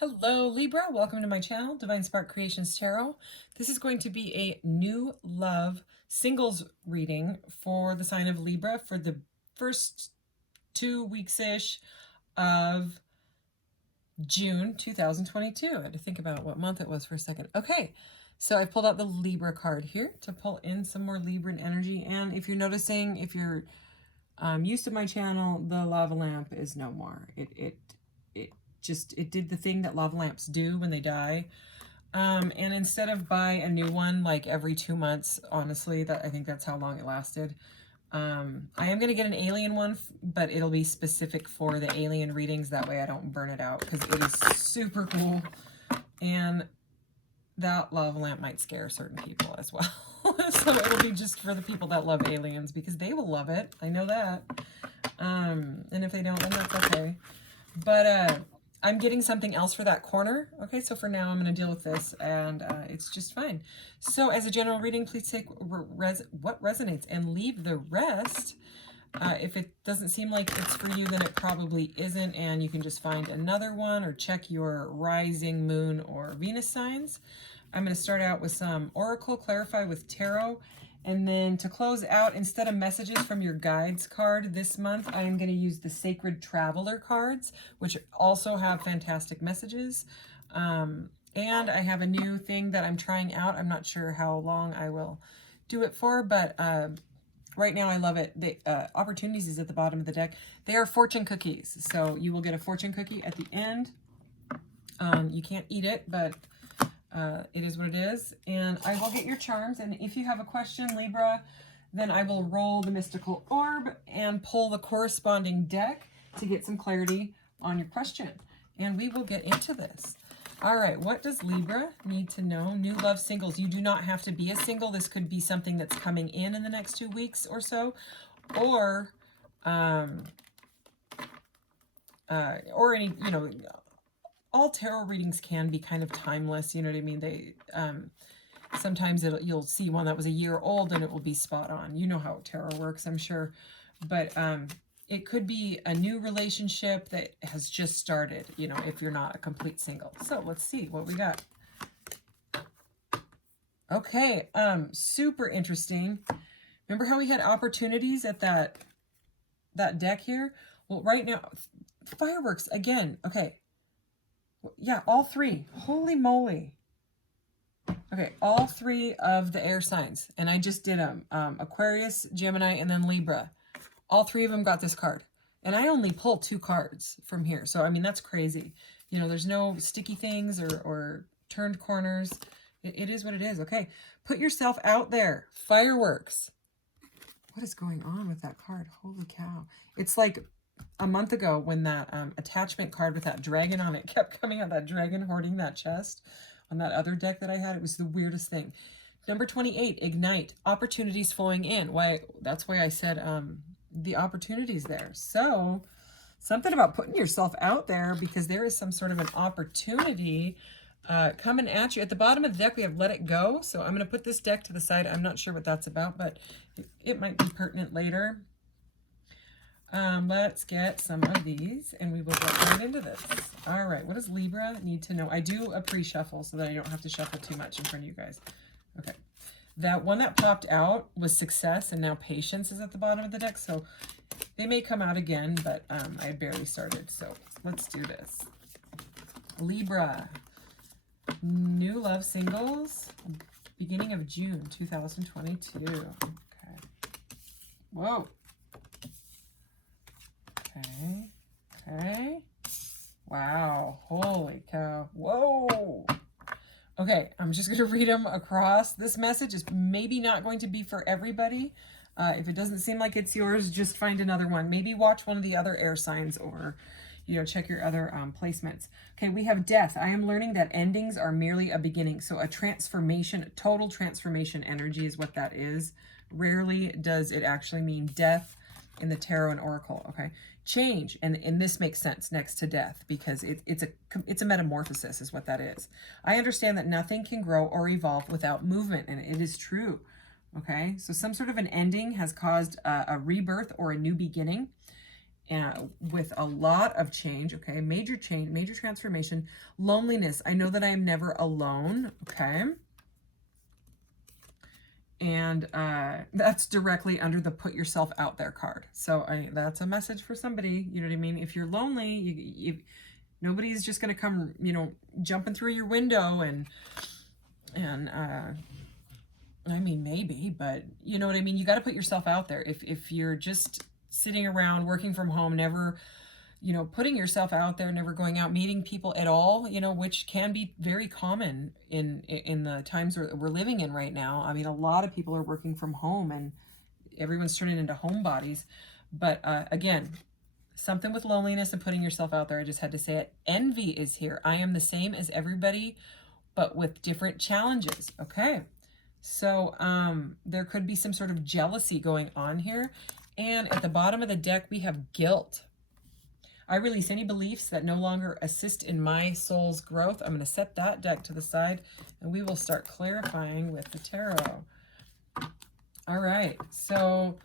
Hello Libra, welcome to my channel, Divine Spark Creations Tarot. This is going to be a new love singles reading for the sign of Libra for the first 2 weeks-ish of June 2022. I had to think about what month it was for a second. Okay, so I pulled out the Libra card here to pull in some more Libran energy. And if you're noticing, if you're used to my channel, the lava lamp is no more. It did the thing that lava lamps do when they die. And instead of buy a new one like every 2 months, honestly, I think that's how long it lasted. I am going to get an alien one, but it'll be specific for the alien readings. That way I don't burn it out because it is super cool. And that lava lamp might scare certain people as well. So it'll be just for the people that love aliens because they will love it. I know that. And if they don't, then that's okay. But I'm getting something else for that corner. Okay, so for now I'm going to deal with this, and it's just fine. So as a general reading, please take what resonates and leave the rest. If it doesn't seem like it's for you, then it probably isn't, and you can just find another one or check your rising, moon, or Venus signs. I'm going to start out with some Oracle, clarify with Tarot, and then to close out, instead of messages from your guides card this month, I am going to use the Sacred Traveler cards, which also have fantastic messages. And I have a new thing that I'm trying out. I'm not sure how long I will do it for, but right now I love it. The opportunities is at the bottom of the deck. They are fortune cookies. So you will get a fortune cookie at the end. You can't eat it, but it is what it is. And I will get your charms. And if you have a question, Libra, then I will roll the mystical orb and pull the corresponding deck to get some clarity on your question. And we will get into this. All right, what does Libra need to know? New love singles. You do not have to be a single. This could be something that's coming in the next 2 weeks or so, or any, all tarot readings can be kind of timeless. You know what I mean? They sometimes you'll see one that was a year old and it will be spot on. You know how tarot works, I'm sure. But it could be a new relationship that has just started, if you're not a complete single. So let's see what we got. Okay, super interesting. Remember how we had opportunities at that deck here? Well, right now, fireworks again. Okay. Yeah, all three. Holy moly. Okay, all three of the air signs. And I just did them. Aquarius, Gemini, and then Libra. All three of them got this card. And I only pulled 2 cards from here. So, I mean, that's crazy. There's no sticky things or turned corners. It is what it is. Okay, put yourself out there. Fireworks. What is going on with that card? Holy cow. It's like a month ago when that attachment card with that dragon on it kept coming out, that dragon hoarding that chest on that other deck that I had. It was the weirdest thing. Number 28, ignite, opportunities flowing in. That's why I said the opportunities there. So something about putting yourself out there, because there is some sort of an opportunity coming at you. At the bottom of the deck, we have let it go. So I'm going to put this deck to the side. I'm not sure what that's about, but it might be pertinent later. Let's get some of these and we will get right into this. All right, what does Libra need to know? I do a pre-shuffle so that I don't have to shuffle too much in front of you guys. Okay, that one that popped out was success, and now patience is at the bottom of the deck. So they may come out again, but I barely started. So let's do this. Libra, new love singles, beginning of June 2022. Okay. Whoa. Okay. Wow. Holy cow. Whoa. Okay, I'm just going to read them across. This message is maybe not going to be for everybody. If it doesn't seem like it's yours, just find another one. Maybe watch one of the other air signs, or, check your other placements. Okay, we have death. I am learning that endings are merely a beginning. So a transformation, total transformation energy is what that is. Rarely does it actually mean death in the tarot and oracle. Okay, change, and this makes sense next to death, because it's a metamorphosis is what that is. I understand that nothing can grow or evolve without movement, and it is true. Okay, so some sort of an ending has caused a rebirth or a new beginning. with a lot of change, okay? Major change, major transformation. Loneliness. I know that I am never alone, okay? And that's directly under the put yourself out there card. So that's a message for somebody, you know what I mean? If you're lonely, nobody's just going to come, you know, jumping through your window and I mean, maybe, but you know what I mean? You got to put yourself out there. If you're just sitting around working from home, never, you know, putting yourself out there, never going out, meeting people at all, you know, which can be very common in the times we're living in right now. I mean, a lot of people are working from home and everyone's turning into homebodies. But again, something with loneliness and putting yourself out there. I just had to say it. Envy is here. I am the same as everybody, but with different challenges. Okay. So there could be some sort of jealousy going on here. And at the bottom of the deck, we have guilt. I release any beliefs that no longer assist in my soul's growth. I'm going to set that deck to the side, and we will start clarifying with the tarot. All right. So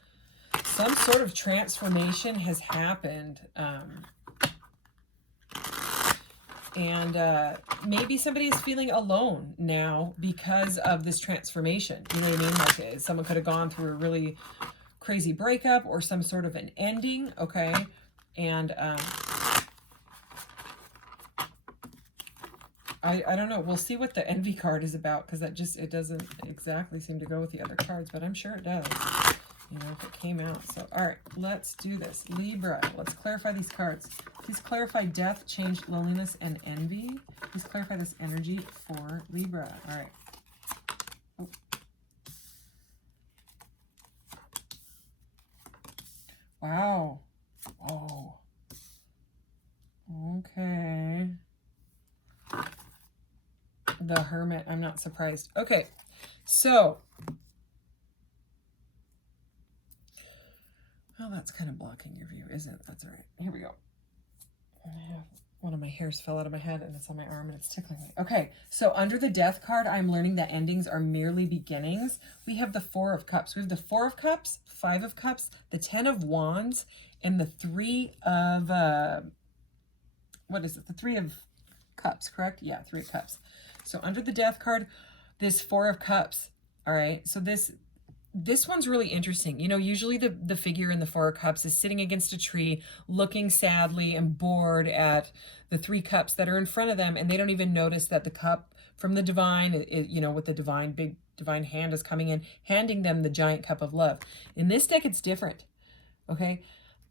some sort of transformation has happened. And maybe somebody is feeling alone now because of this transformation. You know what I mean? Like someone could have gone through a really crazy breakup or some sort of an ending, okay? And I don't know. We'll see what the envy card is about, because that just, it doesn't exactly seem to go with the other cards, but I'm sure it does, you know, if it came out. So, all right, let's do this. Libra, let's clarify these cards. Please clarify death, change, loneliness, and envy. Please clarify this energy for Libra. All right. Oh. Wow. Oh. Okay. The Hermit. I'm not surprised. Okay. So. Oh, that's kind of blocking your view, isn't it? That's all right. Here we go. I have one of my hairs fell out of my head and it's on my arm and it's tickling me. Okay, so under the Death card, I'm learning that endings are merely beginnings. We have the Four of Cups. We have the Four of Cups, Five of Cups, the Ten of Wands, and the Three of, what is it? The Three of Cups, correct? Yeah, Three of Cups. So under the Death card, this Four of Cups, all right? So this one's really interesting. You know, usually the figure in the Four of Cups is sitting against a tree, looking sadly and bored at the Three Cups that are in front of them, and they don't even notice that the cup from the divine, you know, with the divine, big divine hand is coming in, handing them the giant cup of love. In this deck, it's different, okay?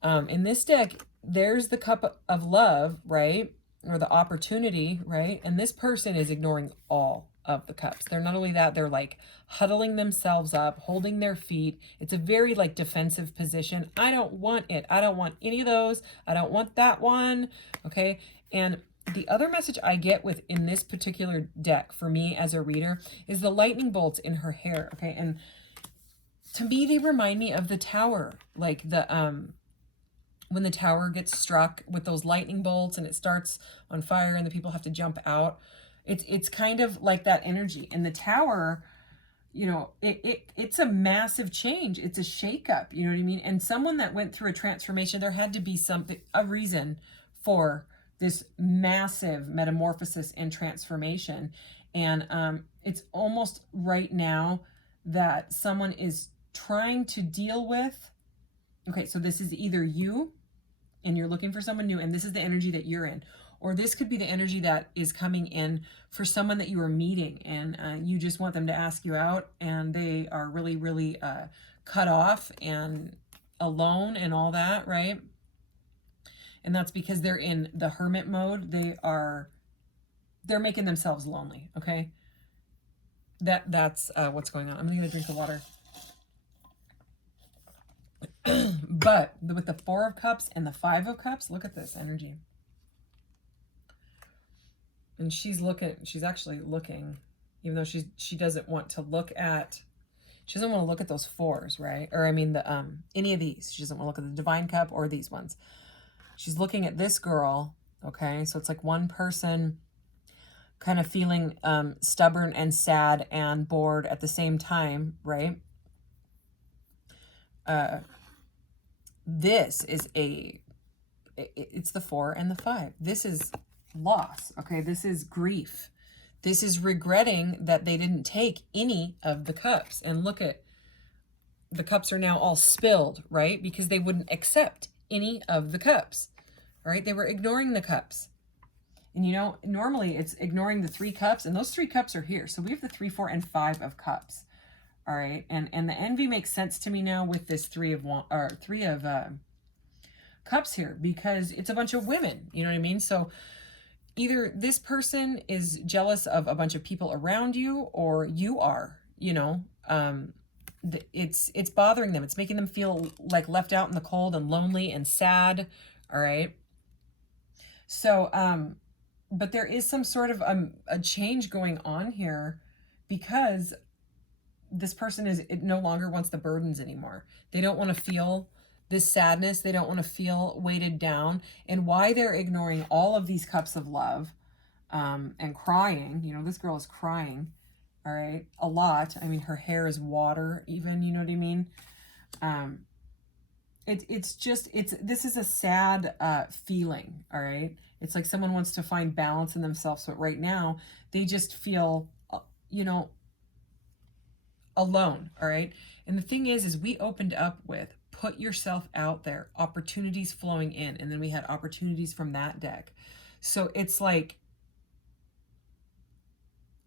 In this deck, there's the cup of love, right? Or the opportunity, right? And this person is ignoring all of the cups. They're not only that, they're like huddling themselves up, holding their feet. It's a very like defensive position. I don't want it. I don't want any of those. I don't want that one. Okay. And the other message I get in this particular deck for me as a reader is the lightning bolts in her hair. Okay. And to me, they remind me of the tower, like when the tower gets struck with those lightning bolts and it starts on fire and the people have to jump out. It's kind of like that energy. And the tower, you know, it's a massive change. It's a shakeup, you know what I mean? And someone that went through a transformation, there had to be a reason for this massive metamorphosis and transformation. And it's almost right now that someone is trying to deal with, okay, so this is either you and you're looking for someone new, and this is the energy that you're in. Or this could be the energy that is coming in for someone that you are meeting, and you just want them to ask you out, and they are really, really cut off and alone and all that, right? And that's because they're in the hermit mode. They're making themselves lonely, okay? That's what's going on. I'm going to drink the water. But with the Four of Cups and the Five of Cups, look at this energy. And she's actually looking, even though she doesn't want to look at, she doesn't want to look at those fours, right? Or I mean any of these. She doesn't want to look at the Divine Cup or these ones. She's looking at this girl, okay? So it's like one person kind of feeling stubborn and sad and bored at the same time, right? This is a it's the 4 and the 5. This is loss, okay? This is grief. This is regretting that they didn't take any of the cups. And look at, the cups are now all spilled, right? Because they wouldn't accept any of the cups, all right? They were ignoring the cups. And you know, normally it's ignoring the 3 cups, and those 3 cups are here. So we have the 3, 4, and 5 of cups, all right? And the envy makes sense to me now with this 3 of cups here, because it's a bunch of women, you know what I mean? So either this person is jealous of a bunch of people around you, or you are, you know, it's bothering them. It's making them feel like left out in the cold and lonely and sad. All right. So, but there is some sort of a change going on here, because this person it no longer wants the burdens anymore. They don't want to feel this sadness. They don't want to feel weighted down. And why they're ignoring all of these cups of love, and crying, you know, this girl is crying, all right, a lot. I mean, her hair is water even, you know what I mean? This is a sad feeling, all right? It's like someone wants to find balance in themselves, but right now they just feel, you know, alone, all right? And the thing is we opened up with put yourself out there, opportunities flowing in, and then we had opportunities from that deck. So it's like,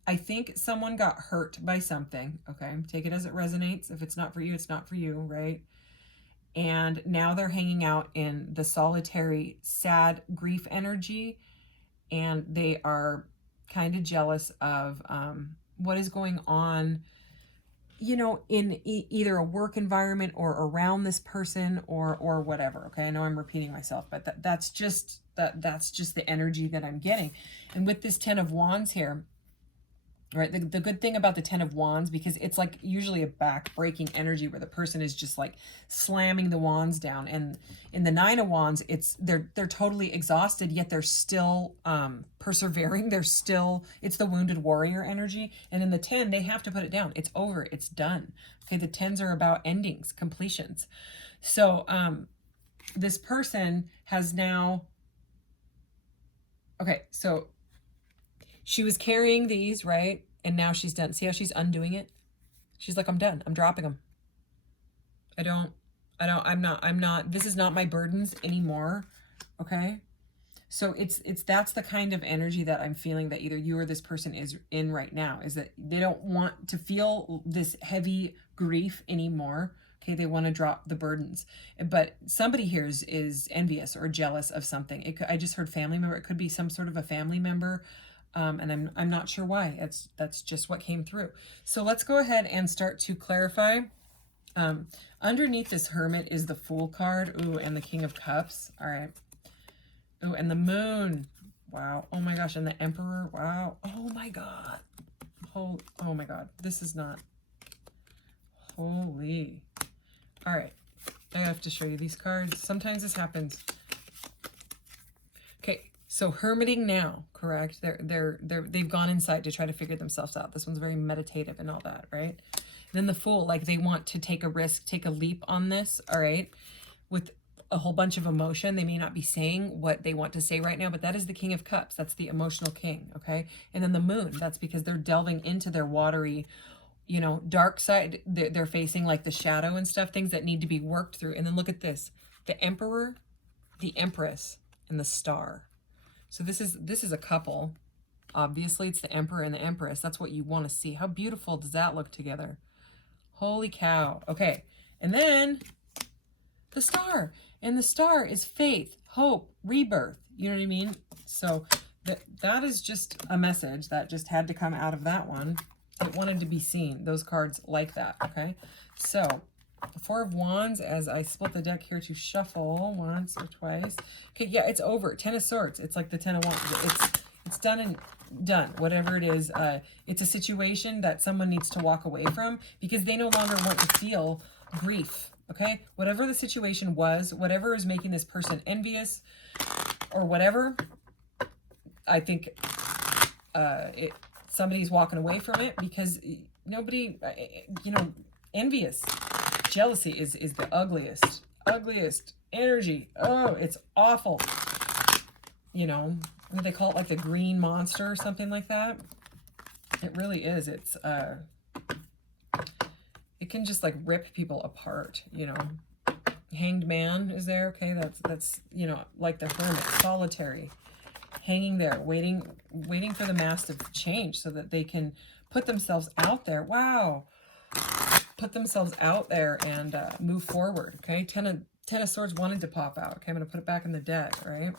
I think someone got hurt by something, okay? Take it as it resonates. If it's not for you, it's not for you, right? And now they're hanging out in the solitary, sad grief energy, and they are kind of jealous of what is going on, you know, in either a work environment or around this person or whatever. Okay, I know I'm repeating myself, but that's just the energy that I'm getting. And with this 10 of Wands here, right, the good thing about the 10 of Wands, because it's like usually a back-breaking energy where the person is just like slamming the wands down, and in the 9 of Wands, they're totally exhausted, yet they're still persevering. It's the wounded warrior energy. And in the 10, they have to put it down. It's over. It's done. Okay, the 10s are about endings, completions. So this person has now, okay, so she was carrying these, right? And now she's done. See how she's undoing it? She's like, I'm done. I'm dropping them. I'm not, this is not my burdens anymore. Okay. So that's the kind of energy that I'm feeling that either you or this person is in right now, is that they don't want to feel this heavy grief anymore. Okay, they want to drop the burdens. But somebody here is envious or jealous of something. I just heard family member. It could be some sort of a family member. And I'm not sure why. That's just what came through. So let's go ahead and start to clarify. Underneath this Hermit is the Fool card. Ooh, and the King of Cups. All right. Ooh, and the Moon. Wow. Oh my gosh. And the Emperor. Wow. Oh my God. Oh my God. This is not. Holy. All right. I have to show you these cards. Sometimes this happens. Okay. So hermiting now, correct? They've gone inside to try to figure themselves out. This one's very meditative and all that, right? And then the Fool, like they want to take a risk, take a leap on this, all right? With a whole bunch of emotion. They may not be saying what they want to say right now, but that is the King of Cups. That's the emotional king, okay? And then the Moon, that's because they're delving into their watery, you know, dark side. They're facing like the shadow and stuff, things that need to be worked through. And then look at this, the Emperor, the Empress, and the Star. So this is a couple. Obviously, it's the Emperor and the Empress. That's what you want to see. How beautiful does that look together? Holy cow. Okay. And then the Star. And the Star is faith, hope, rebirth. You know what I mean? So that is just a message that just had to come out of that one. It wanted to be seen. Those cards like that. Okay. So the 4 of Wands, as I split the deck here to shuffle once or twice. Okay, yeah, it's over. 10 of Swords. It's like the 10 of Wands. It's done and done. Whatever it is, it's a situation that someone needs to walk away from because they no longer want to feel grief. Okay, whatever the situation was, whatever is making this person envious or whatever, I think somebody's walking away from it because nobody, you know, envious. Jealousy is the ugliest ugliest energy. Oh, it's awful. You know, what they call it, like the green monster or something like that. It really is. It's, it can just like rip people apart, you know. Hanged man is there. Okay, that's, you know, like the hermit, solitary, hanging there, waiting for the mass to change so that they can put themselves out there. Wow. Put themselves out there and move forward. Okay, Ten of Swords wanted to pop out. Okay, I'm going to put it back in the deck, right?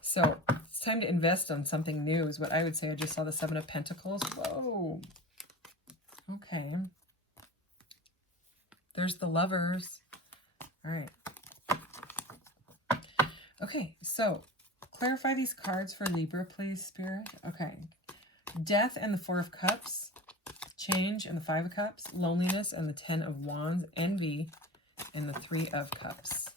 So it's time to invest on something new is what I would say. I just saw the Seven of Pentacles. Whoa. Okay. There's the Lovers. All right. Okay, so clarify these cards for Libra, please, Spirit. Okay. Death and the Four of Cups. Change and the Five of Cups. Loneliness and the Ten of Wands. Envy and the Three of Cups.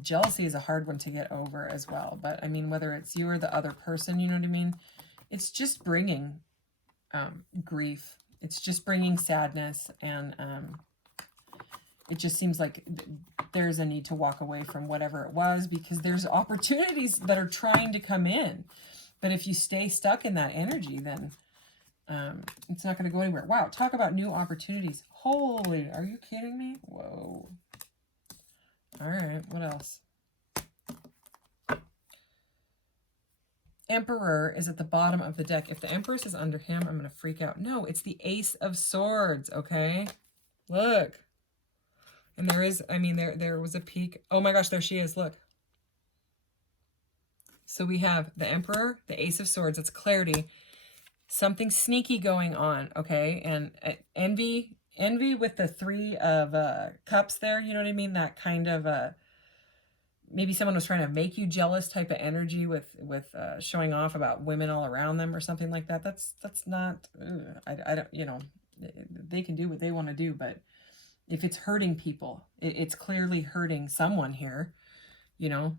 Jealousy is a hard one to get over as well. But, I mean, whether it's you or the other person, you know what I mean? It's just bringing grief. It's just bringing sadness. And it just seems like there's a need to walk away from whatever it was because there's opportunities that are trying to come in. But if you stay stuck in that energy, then it's not going to go anywhere. Wow, talk about new opportunities. Holy, are you kidding me? Whoa. All right, what else? Emperor is at the bottom of the deck. If the Empress is under him, I'm going to freak out. No, it's the Ace of Swords, okay? Look. And there is, I mean, there was a peek. Oh my gosh, there she is, look. So we have the Emperor, the Ace of Swords, it's clarity. Something sneaky going on, okay? And envy with the Three of Cups there, you know what I mean? That kind of, maybe someone was trying to make you jealous type of energy with showing off about women all around them or something like that. That's not, I don't, you know, they can do what they want to do, but if it's hurting people, it's clearly hurting someone here, you know.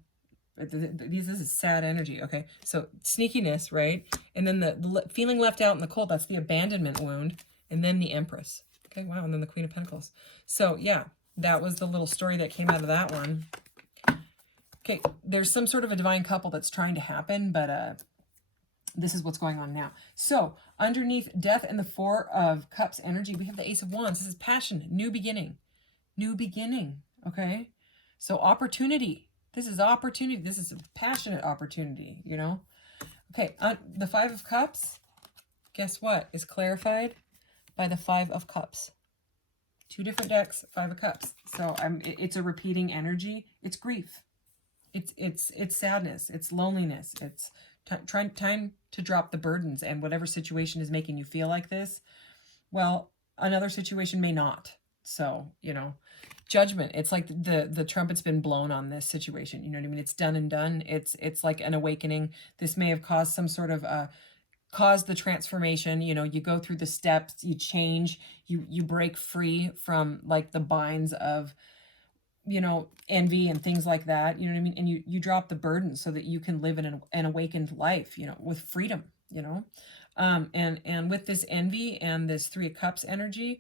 This is sad energy, okay? So sneakiness, right? And then the feeling left out in the cold, that's the abandonment wound. And then the Empress. Okay, wow, and then the Queen of Pentacles. So, yeah, that was the little story that came out of that one. Okay, there's some sort of a divine couple that's trying to happen, but this is what's going on now. So, underneath Death and the Four of Cups energy, we have the Ace of Wands. This is passion, new beginning. New beginning, okay? So, opportunity. This is opportunity. This is a passionate opportunity, you know? Okay, the Five of Cups, guess what? Is clarified by the Five of Cups. Two different decks, Five of Cups. So it's a repeating energy. It's grief. It's sadness. It's loneliness. It's time to drop the burdens. And whatever situation is making you feel like this, well, another situation may not. So, you know, judgment. It's like the trumpet's been blown on this situation. You know what I mean? It's done and done. It's like an awakening. This may have caused some sort of caused the transformation. You know, you go through the steps, you change, you break free from like the binds of, you know, envy and things like that. You know what I mean? And you drop the burden so that you can live in an awakened life, you know, with freedom, you know. And with this envy and this Three of Cups energy,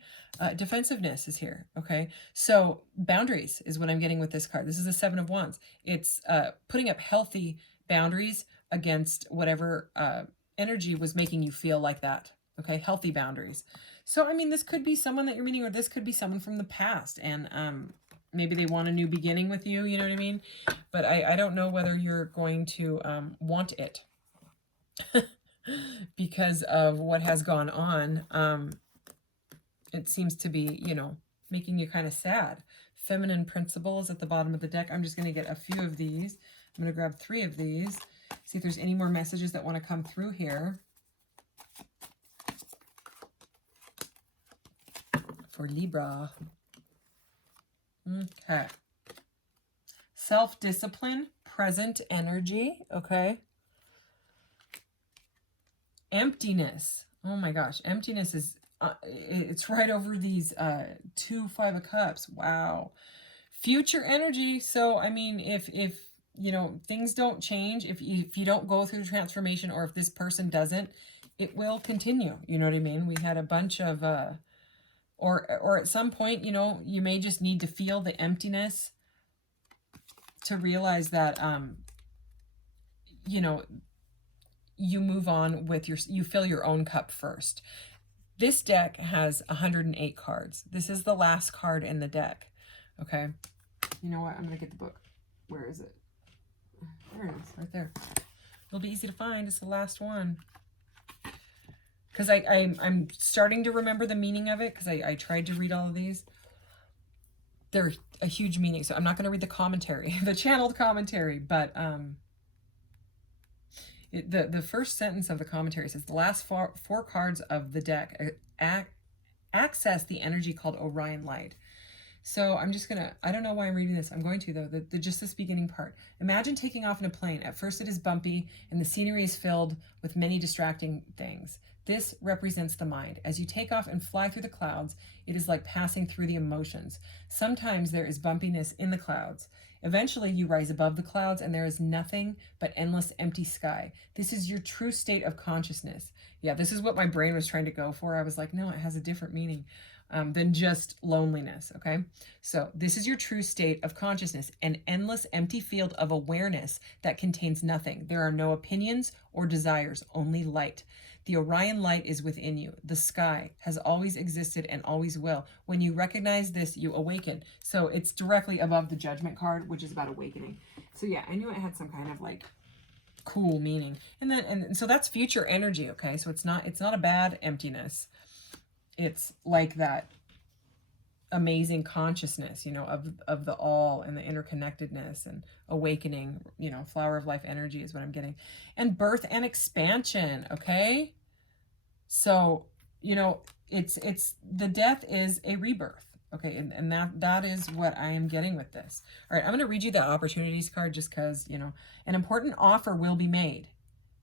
defensiveness is here, okay? So boundaries is what I'm getting with this card. This is the Seven of Wands. It's putting up healthy boundaries against whatever energy was making you feel like that, okay? Healthy boundaries. So, I mean, this could be someone that you're meeting, or this could be someone from the past, and maybe they want a new beginning with you, you know what I mean? But I don't know whether you're going to want it. Because of what has gone on, it seems to be, you know, making you kind of sad. Feminine Principles at the bottom of the deck. I'm just going to get a few of these. I'm going to grab 3 of these. See if there's any more messages that want to come through here. For Libra. Okay. Self-discipline, present energy, okay? Emptiness. Oh my gosh, emptiness is, it's right over these 2 Five of Cups. Wow. Future energy. So, I mean, if you know, things don't change, if you don't go through the transformation, or if this person doesn't, it will continue. You know what I mean? We had a bunch of or at some point, you know, you may just need to feel the emptiness to realize that, you know, you move on with you fill your own cup first. This deck has 108 cards. This is the last card in the deck. Okay. You know what? I'm going to get the book. Where is it? There it is, right there. It'll be easy to find. It's the last one. Because I'm starting to remember the meaning of it, because I tried to read all of these. They're a huge meaning, so I'm not going to read the commentary, the channeled commentary, but the first sentence of the commentary says, the last four cards of the deck access the energy called Orion Light. So I'm just going to, I don't know why I'm reading this. I'm going to, though, just this beginning part. Imagine taking off in a plane. At first it is bumpy, and the scenery is filled with many distracting things. This represents the mind. As you take off and fly through the clouds, it is like passing through the emotions. Sometimes there is bumpiness in the clouds. Eventually you rise above the clouds and there is nothing but endless empty sky. This is your true state of consciousness. Yeah, this is what my brain was trying to go for. I was like, no, it has a different meaning than just loneliness, okay? So this is your true state of consciousness, an endless empty field of awareness that contains nothing. There are no opinions or desires, only light. The Orion Light is within you. The sky has always existed and always will. When you recognize this, you awaken. So it's directly above the Judgment card, which is about awakening. So yeah, I knew it had some kind of like cool meaning. And so that's future energy, okay? So it's not a bad emptiness. It's like that amazing consciousness, you know, of the all and the interconnectedness and awakening, you know, flower of life energy is what I'm getting. And birth and expansion, okay? So, you know, it's the death is a rebirth, okay? And that is what I am getting with this. All right, I'm going to read you the opportunities card just because, you know, an important offer will be made.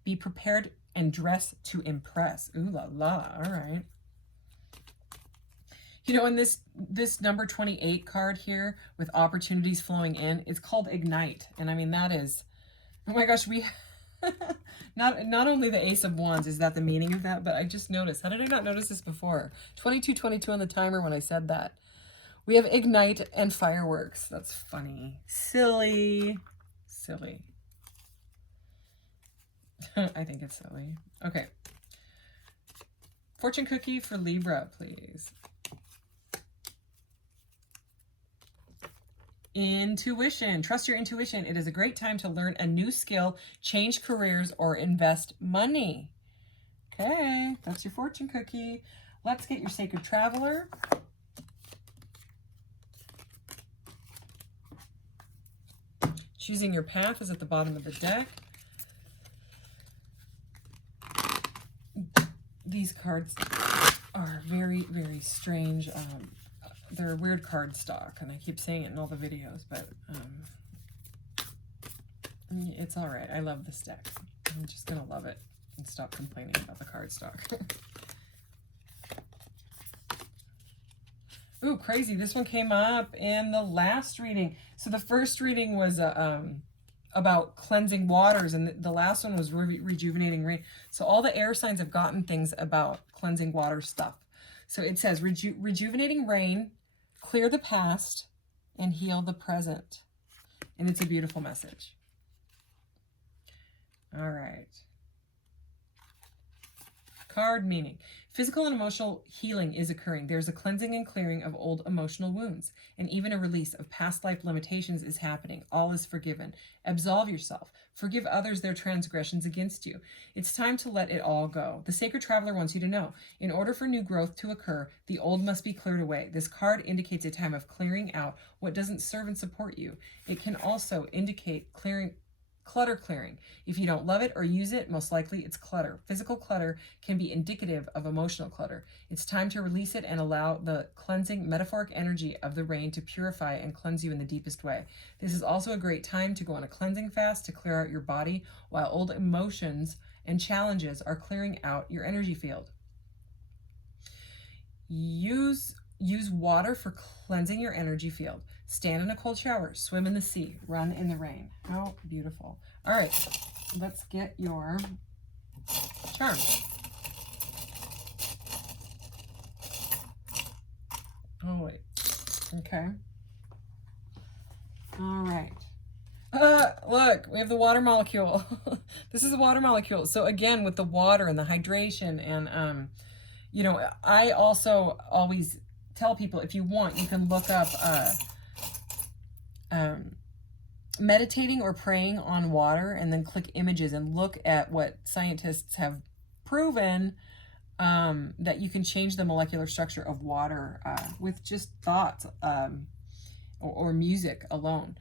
Be prepared and dress to impress. Ooh la la, all right. You know, in this number 28 card here with opportunities flowing in, it's called Ignite. And I mean, that is, oh my gosh, we, not only the Ace of Wands, is that the meaning of that, but I just noticed, how did I not notice this before? 2222 on the timer when I said that. We have Ignite and fireworks. That's funny. Silly. Silly. I think it's silly. Okay. Fortune cookie for Libra, please. Intuition. Trust your intuition. It is a great time to learn a new skill, change careers, or invest money. Okay, that's your fortune cookie. Let's get your Sacred Traveler. Choosing your path is at the bottom of the deck. These cards are very, very strange. They're a weird card stock, and I keep saying it in all the videos, but it's all right. I love this deck. I'm just going to love it and stop complaining about the card stock. Ooh, crazy. This one came up in the last reading. So the first reading was about cleansing waters, and the last one was rejuvenating rain. So all the air signs have gotten things about cleansing water stuff. So it says rejuvenating rain, clear the past, and heal the present. And it's a beautiful message. All right. Card meaning. Physical and emotional healing is occurring. There's a cleansing and clearing of old emotional wounds, and even a release of past life limitations is happening. All is forgiven. Absolve yourself. Forgive others their transgressions against you. It's time to let it all go. The Sacred Traveler wants you to know, in order for new growth to occur, the old must be cleared away. This card indicates a time of clearing out what doesn't serve and support you. It can also indicate clutter clearing. If you don't love it or use it, most likely it's clutter. Physical clutter can be indicative of emotional clutter. It's time to release it and allow the cleansing metaphoric energy of the rain to purify and cleanse you in the deepest way. This is also a great time to go on a cleansing fast to clear out your body while old emotions and challenges are clearing out your energy field. Use water for cleansing your energy field. Stand in a cold shower, swim in the sea, run in the rain. How beautiful. All right, let's get your charm. Oh, wait. Okay. All right. Look, we have the water molecule. This is the water molecule. So again, with the water and the hydration and, you know, I also always tell people, if you want, you can look up meditating or praying on water and then click images and look at what scientists have proven that you can change the molecular structure of water with just thoughts or music alone.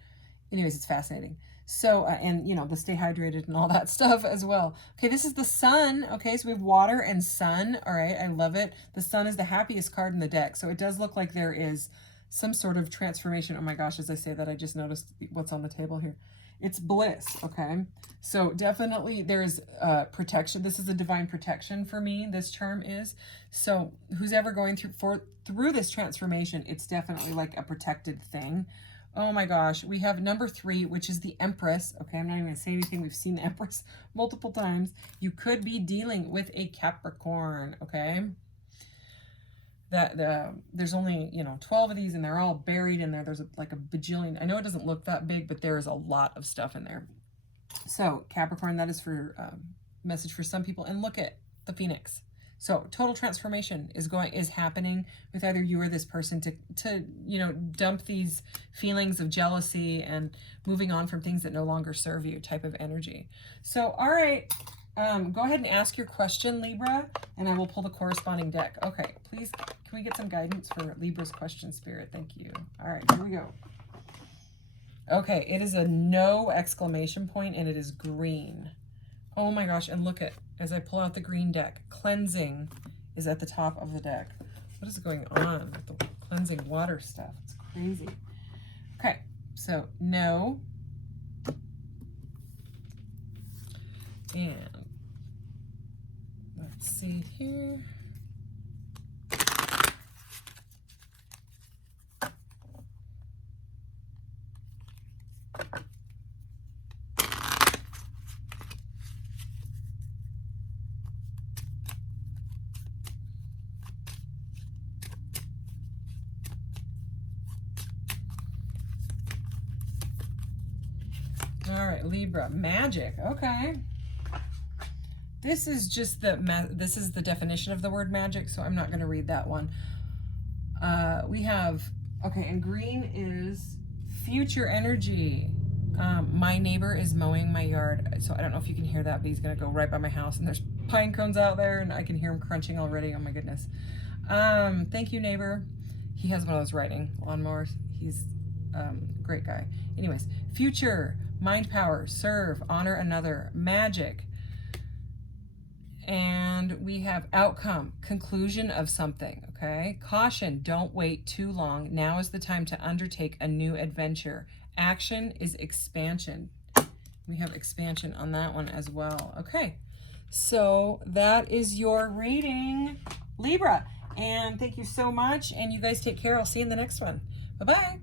Anyways, it's fascinating. So, and you know, the stay hydrated and all that stuff as well. Okay, this is the sun. Okay, so we have water and sun. All right, I love it. The sun is the happiest card in the deck. So it does look like there is some sort of transformation. Oh my gosh, as I say that, I just noticed what's on the table here. It's bliss, okay? So definitely there's protection. This is a divine protection for me, this charm is. So who's ever going through this transformation, it's definitely like a protected thing. Oh my gosh, we have number 3, which is the Empress. Okay, I'm not even gonna say anything. We've seen the Empress multiple times. You could be dealing with a Capricorn, okay? There's only, you know, 12 of these and they're all buried in there. There's like a bajillion. I know it doesn't look that big, but there is a lot of stuff in there. So Capricorn, that is for message for some people. And look at the Phoenix. So total transformation is happening with either you or this person to you know, dump these feelings of jealousy and moving on from things that no longer serve you type of energy. So, all right, go ahead and ask your question, Libra, and I will pull the corresponding deck. Okay, please, can we get some guidance for Libra's question, Spirit? Thank you. All right, here we go. Okay, it is a no exclamation point, and it is green. Oh my gosh, and look at, as I pull out the green deck, cleansing is at the top of the deck. What is going on with the cleansing water stuff? It's crazy. Okay, so no. And let's see here. All right, Libra, magic. Okay. This is just this is the definition of the word magic, so I'm not going to read that one. We have, okay, and green is future energy. My neighbor is mowing my yard, so I don't know if you can hear that, but he's going to go right by my house, and there's pine cones out there, and I can hear him crunching already. Oh my goodness. Thank you, neighbor. He has one of those riding lawnmowers. He's a great guy. Anyways, future, mind power, serve, honor another, magic. And we have outcome, conclusion of something, okay? Caution, don't wait too long. Now is the time to undertake a new adventure. Action is expansion. We have expansion on that one as well. Okay, so that is your reading, Libra. And thank you so much. And you guys take care. I'll see you in the next one. Bye-bye.